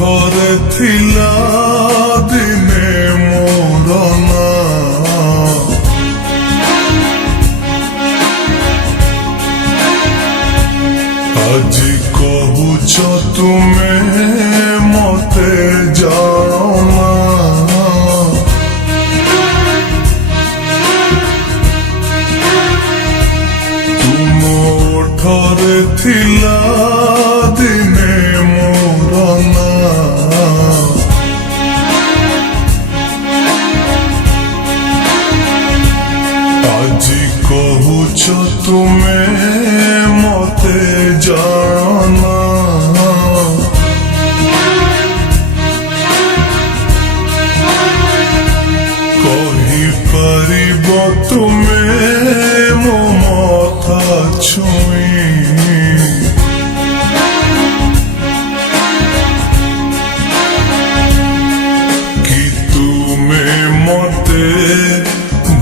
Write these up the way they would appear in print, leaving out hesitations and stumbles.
ଓଠରେ ଥିଲା ଦିନେ ମୋର ନାଁ, ଆଜି କହୁଛ ତୁମେ ମତେ ଜାଣନା। ତୁମ ଓଠରେ ଥିଲା ଦିନେ ମୋର ନାଁ, ଆଜି କହୁଛ ତୁମେ ମତେ ଜାଣନା। କହିପାରିବ ତୁମେ ମୋ ମଥା ଛୁଇଁ, କି ତୁମେ ମତେ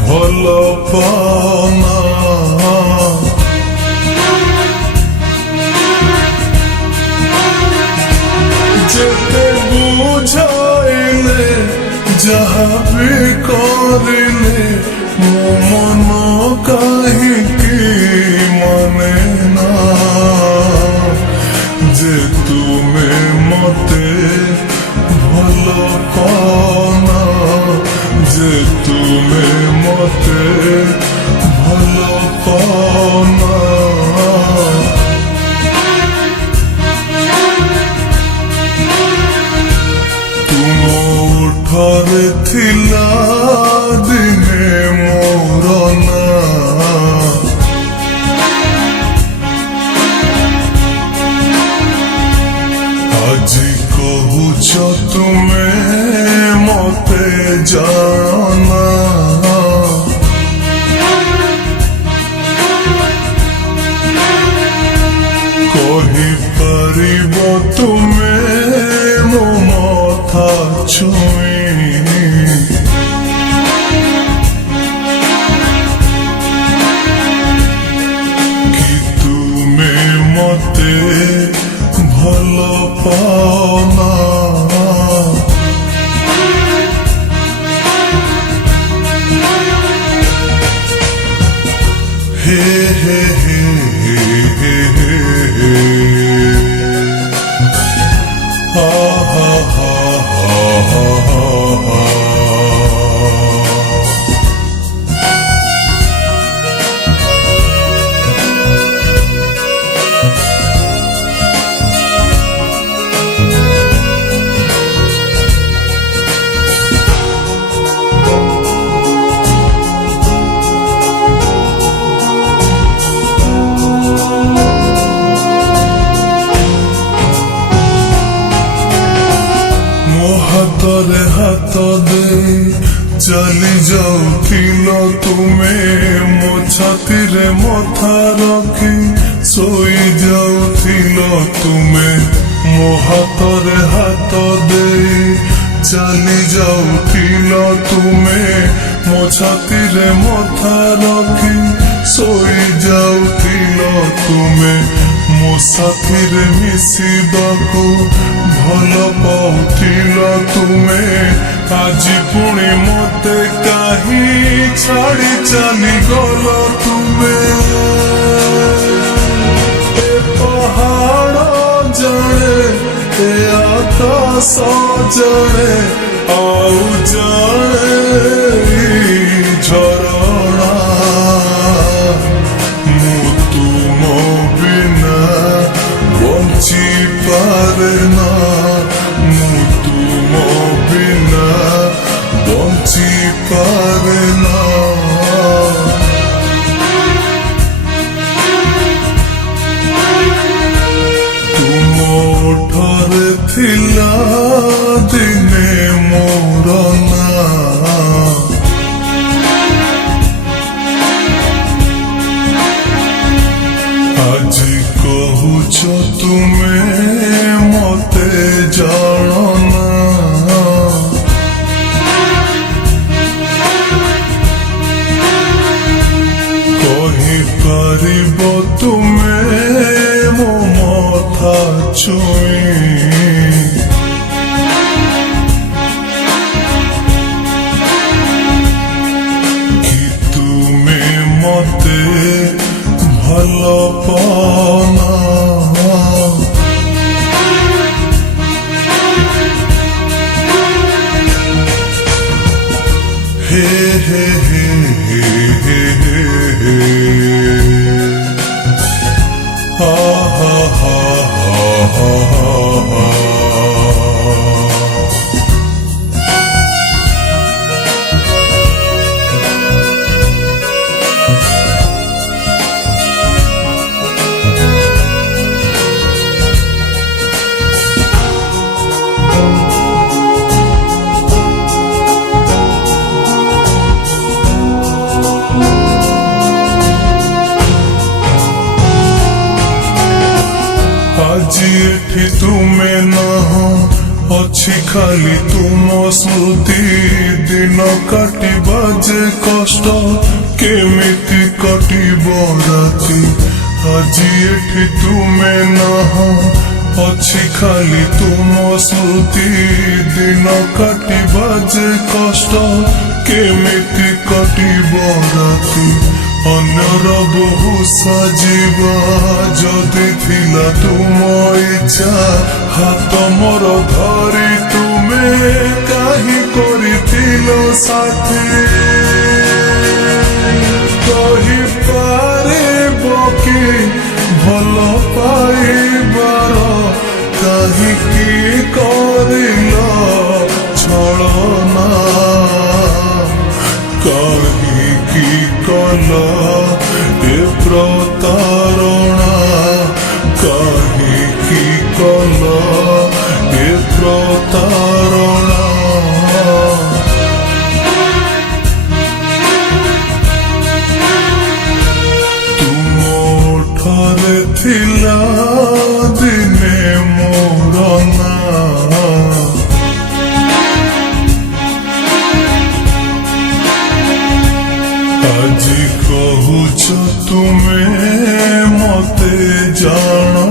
ଭଲ ପାଅନା। ଯେତେ ବୁଝାଇଲେ ଯାହା ବି କରିଲେ ମୋ ମନ କାହିଁକି ମାନେ ନା, ଯେ ତୁମେ ମତେ ଭଲ ପାଅନା, ଯେ ତୁମେ ମତେ ଭଲ ପାଅନା। ତୁମ ଓଠରେ ଥିଲା ଦିନେ ମୋର ନାଁ, ଆଜି କହୁଛ ତୁମେ ମତେ ଜାଣନା। କହିପାରିବ ତୁମେ ମୋ ମଥା ଛୁଇଁ, କି ତୁମେ ମତେ ଭଲ ପାଅନା। ହେ ହେ ହେ ହେ ହେ ହେ, ha ha ha ha ha ha। ହାତରେ ହାତ ଦେଇ ଚାଲି ଯାଉଥିଲ ତୁମେ, ମୋ ଛାତିରେ ମଥା ରଖି ଶୋଇ ଯାଉଥିଲ ତୁମେ। ମୋ ହାତରେ ହାତ ଦେଇ ଚାଲି ଯାଉଥିଲ ତୁମେ, ମୋ ଛାତିରେ ମଥା ରଖି ଶୋଇ ଯାଉଥିଲ ତୁମେ। ମୋ ସାଥିରେ ମିଶିବାକୁ ଭଲ ପାଉଥିଲ ତୁମେ, ଆଜି ପୁଣି ମତେ କାହିଁ ଛାଡ଼ି ଚାଲିଗଲ ତୁମେ। ଏ ପାହାଡ଼ ଜଣେ, ଏ ଆକାଶ ଜଣେ, ଆଉ ଜଣେ ଝରଣା। ମୁଁ ତୁମ ବିନା ବଞ୍ଚି ପାରେ ନା, ମୁଁ ତୁମ ବିନା ବଞ୍ଚି ପାରେ ନା। ତୁମ ଓଠରେ ଥିଲା ଦିନେ ମୋର ନାଁ, ଆଜି କହୁଛ ତୁମେ ମତେ ଜାଣନା। କହିପାରିବ ତୁମେ ମୋ ମଥା ଛୁଇଁ, एठी तुमे नह अच्छी खाली तुम स्मृति दिन काटिबा जे कष्ट केमिति कटिब राति आज एठी तुमे नह अच्छी खाली तुम स्मृति दिन काटिबा जे कष्ट केमिति कटिब राति अन्यर बहु साजिबा जदि थिला तुम इच्छा हाथ मोर धरी तुमे काहि करिथिलो साथी कहि पारिब कि भल पाइबार काहिकी करिल छलना काहिकी कल ए प्रतारणा काहिकी कल ए प्रतारणा तुम ठारे थिला दिने मोर ना आज कहूच तुमे मते जान